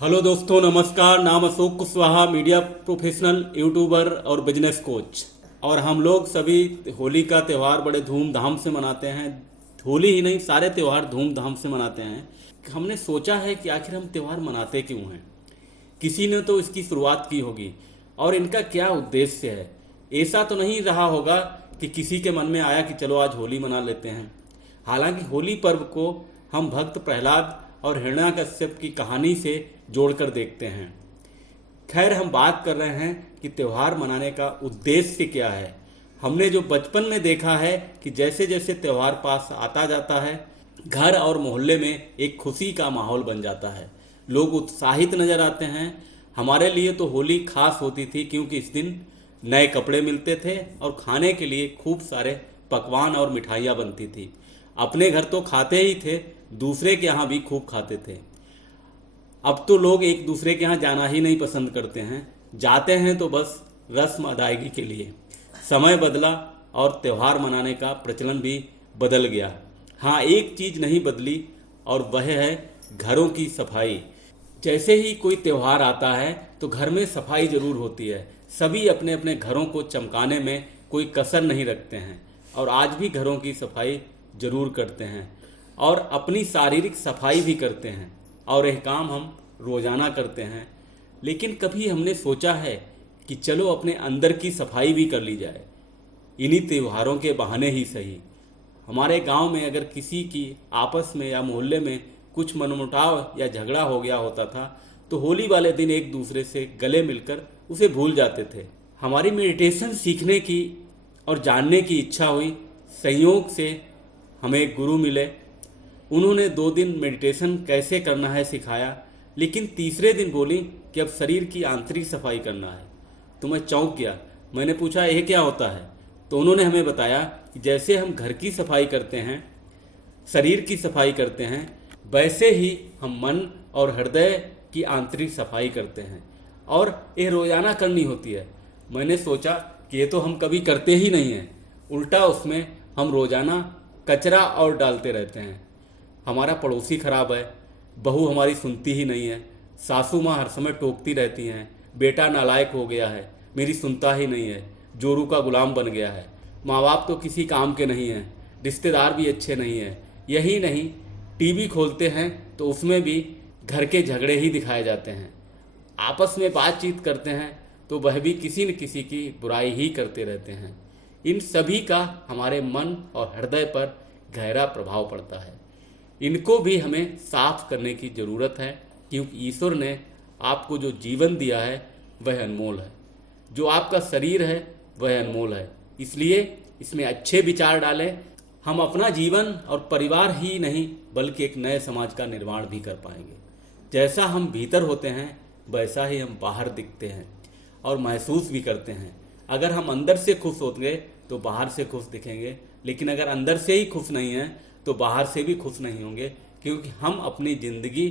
Hello दोस्तों, नमस्कार। नाम Ashok Kushwaha, media professional, YouTuber और बिजनेस कोच। और हम लोग सभी होली का त्यौहार बड़े धूमधाम से मनाते हैं। होली ही नहीं, सारे त्यौहार धूमधाम से मनाते हैं। हमने सोचा है कि आखिर हम त्यौहार मनाते क्यों हैं। किसी ने तो इसकी शुरुआत की होगी और इनका क्या उद्देश्य है। ऐसा तो नहीं रहा होगा कि किसी के मन में आया कि चलो आज होली मना लेते हैं। हालांकि होली पर्व को हम भक्त प्रहलाद और हिरण्याकश्यप की कहानी से जोड़कर देखते हैं। खैर, हम बात कर रहे हैं कि त्यौहार मनाने का उद्देश्य क्या है। हमने जो बचपन में देखा है कि जैसे जैसे त्यौहार पास आता जाता है, घर और मोहल्ले में एक खुशी का माहौल बन जाता है। लोग उत्साहित नजर आते हैं। हमारे लिए तो होली खास होती थी क्योंकि इस दिन नए कपड़े मिलते थे और खाने के लिए खूब सारे पकवान और मिठाइयाँ बनती थी। अपने घर तो खाते ही थे, दूसरे के यहाँ भी खूब खाते थे। अब तो लोग एक दूसरे के यहाँ जाना ही नहीं पसंद करते हैं, जाते हैं तो बस रस्म अदायगी के लिए। समय बदला और त्यौहार मनाने का प्रचलन भी बदल गया। हाँ, एक चीज़ नहीं बदली और वह है घरों की सफाई। जैसे ही कोई त्यौहार आता है तो घर में सफाई जरूर होती है। सभी अपने अपने घरों को चमकाने में कोई कसर नहीं रखते हैं और आज भी घरों की सफाई जरूर करते हैं और अपनी शारीरिक सफाई भी करते हैं और यह काम हम रोज़ाना करते हैं। लेकिन कभी हमने सोचा है कि चलो अपने अंदर की सफाई भी कर ली जाए, इन्हीं त्योहारों के बहाने ही सही। हमारे गांव में अगर किसी की आपस में या मोहल्ले में कुछ मनमुटाव या झगड़ा हो गया होता था तो होली वाले दिन एक दूसरे से गले मिलकर उसे भूल जाते थे। हमारी मेडिटेशन सीखने की और जानने की इच्छा हुई। संयोग से हमें एक गुरु मिले। उन्होंने 2 दिन मेडिटेशन कैसे करना है सिखाया, लेकिन तीसरे दिन बोली कि अब शरीर की आंतरिक सफाई करना है। तो मैं चौंक गया। मैंने पूछा यह क्या होता है। तो उन्होंने हमें बताया कि जैसे हम घर की सफाई करते हैं, शरीर की सफाई करते हैं, वैसे ही हम मन और हृदय की आंतरिक सफाई करते हैं और यह रोज़ाना करनी होती है। मैंने सोचा कि ये तो हम कभी करते ही नहीं हैं, उल्टा उसमें हम रोज़ाना कचरा और डालते रहते हैं। हमारा पड़ोसी खराब है, बहू हमारी सुनती ही नहीं है, सासू माँ हर समय टोकती रहती हैं, बेटा नालायक हो गया है, मेरी सुनता ही नहीं है, जोरू का गुलाम बन गया है, माँ बाप तो किसी काम के नहीं हैं, रिश्तेदार भी अच्छे नहीं हैं। यही नहीं, टीवी खोलते हैं तो उसमें भी घर के झगड़े ही दिखाए जाते हैं। आपस में बातचीत करते हैं तो वह भी किसी न किसी की बुराई ही करते रहते हैं। इन सभी का हमारे मन और हृदय पर गहरा प्रभाव पड़ता है। इनको भी हमें साफ करने की ज़रूरत है क्योंकि ईश्वर ने आपको जो जीवन दिया है वह अनमोल है, जो आपका शरीर है वह अनमोल है। इसलिए इसमें अच्छे विचार डालें। हम अपना जीवन और परिवार ही नहीं बल्कि एक नए समाज का निर्माण भी कर पाएंगे। जैसा हम भीतर होते हैं वैसा ही हम बाहर दिखते हैं और महसूस भी करते हैं। अगर हम अंदर से खुश होंगे तो बाहर से खुश दिखेंगे, लेकिन अगर अंदर से ही खुश नहीं हैं तो बाहर से भी खुश नहीं होंगे, क्योंकि हम अपनी ज़िंदगी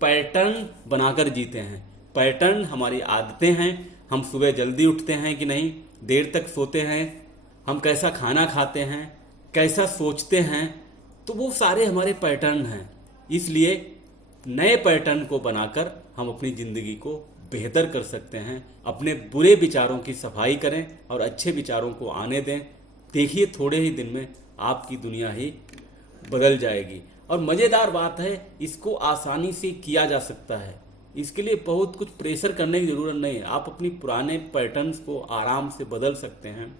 पैटर्न बनाकर जीते हैं। पैटर्न हमारी आदतें हैं। हम सुबह जल्दी उठते हैं कि नहीं, देर तक सोते हैं, हम कैसा खाना खाते हैं, कैसा सोचते हैं, तो वो सारे हमारे पैटर्न हैं। इसलिए नए पैटर्न को बनाकर हम अपनी ज़िंदगी को बेहतर कर सकते हैं। अपने बुरे विचारों की सफाई करें और अच्छे विचारों को आने दें। देखिए, थोड़े ही दिन में आपकी दुनिया ही बदल जाएगी। और मज़ेदार बात है, इसको आसानी से किया जा सकता है। इसके लिए बहुत कुछ प्रेशर करने की ज़रूरत नहीं है। आप अपनी पुराने पैटर्न्स को आराम से बदल सकते हैं।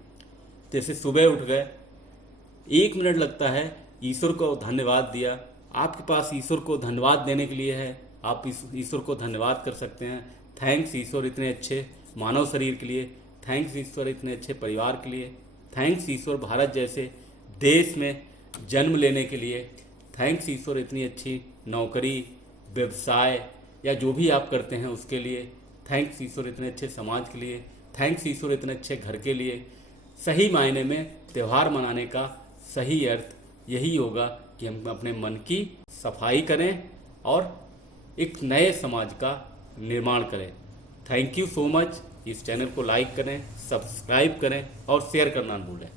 जैसे सुबह उठ गए, 1 मिनट लगता है, ईश्वर को धन्यवाद दिया। आपके पास ईश्वर को धन्यवाद देने के लिए है, आप ईश्वर को धन्यवाद कर सकते हैं। थैंक्स ईश्वर इतने अच्छे मानव शरीर के लिए, थैंक्स ईश्वर इतने अच्छे परिवार के लिए, थैंक्स ईश्वर भारत जैसे देश में जन्म लेने के लिए, थैंक्स ईश्वर इतनी अच्छी नौकरी, व्यवसाय या जो भी आप करते हैं उसके लिए, थैंक्स ईश्वर इतने अच्छे समाज के लिए, थैंक्स ईश्वर इतने अच्छे घर के लिए। सही मायने में त्यौहार मनाने का सही अर्थ यही होगा कि हम अपने मन की सफाई करें और एक नए समाज का निर्माण करें। Thank you so much. इस चैनल को लाइक करें, सब्सक्राइब करें और शेयर करना न भूलें।